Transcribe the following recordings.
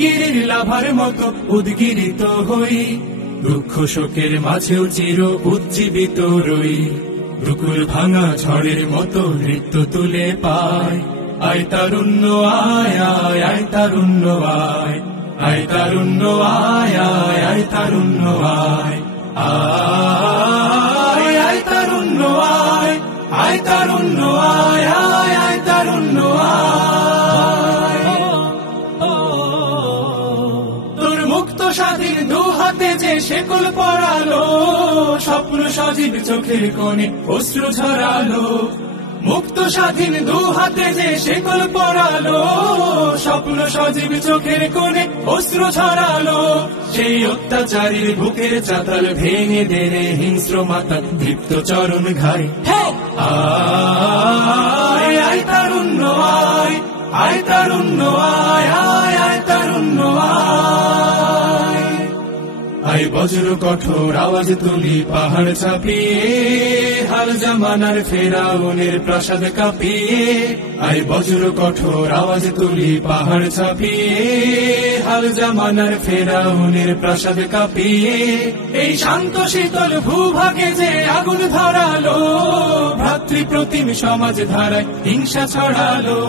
অগ্নিগিরির লাভার মতো উদ্গিরিত হই, দুঃখ শোকের মাঝেও চির উজ্জীবিত রই, দুকুল ভাঙা ঝড়ের মতো নৃত্য তুলে পায়। আয় তারুণ্য আয় আয় আয় তারুণ্য আয়, আয় তারুণ্য আয় আয় আয় তারুণ্য আয়, আয় আয় তারুণ্য আয়, আয় তারুণ্য আয় আয় আয় তারুণ্য আয়। তোর মুক্ত স্বাধীন দু হাতে যে শেকল পরালো, স্বপ্ন সজীব চোখের কোণে অশ্রু ঝরালো। মুক্ত স্বাধীন দু হাতে যে শেকল পরালো, স্বপ্ন সজীব চোখের কোণে অশ্রু ঝরালো। সেই অত্যাচারীর বুকের চাতাল ভেঙে দে রে হিংস্র মাতা দীপ্ত চরণ ঘাই। আয় আয় তারুণ্য আয়, আয় তারুণ্য আয় আয় আয় তারুণ্য আয়। আয় বজ্র কঠোর আওয়াজ তুলি পাহাড় চাপিয়ে, হাল জামানার ফেরাউনের প্রাসাদ কাঁপিয়ে। আয় বজ্র কঠোর আওয়াজ তুলি পাহাড় চাপিয়ে, হাল জামানার ফেরাউনের প্রাসাদ কাঁপিয়ে। এই শান্ত শীতল ভূভাগে যে আগুন ধরালো, ভ্রাতৃপ্রতিম সমাজ ধারায় হিংসা ছড়ালো।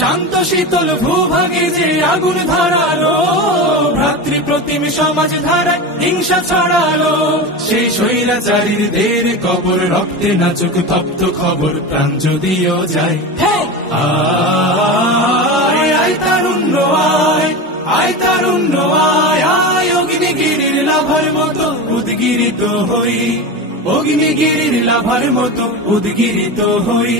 শান্ত শীতল ভূভাগে যে আগুন ধরালো, ভ্রাতৃপ্রতিম সমাজ ধারায় হিংসা ছড়ালো। সেই স্বৈরাচারীর দের কবর রক্তে নাচুক তপ্ত খবর, প্রাণ যদিও যায়। আয় আয় তারুণ্য আয়, আয় তারুণ্য আয় আয় অগ্নিগিরির লাভার মতো উদ্গিরিত হই, অগ্নিগিরির লাভার মতো উদ্গিরিত হই।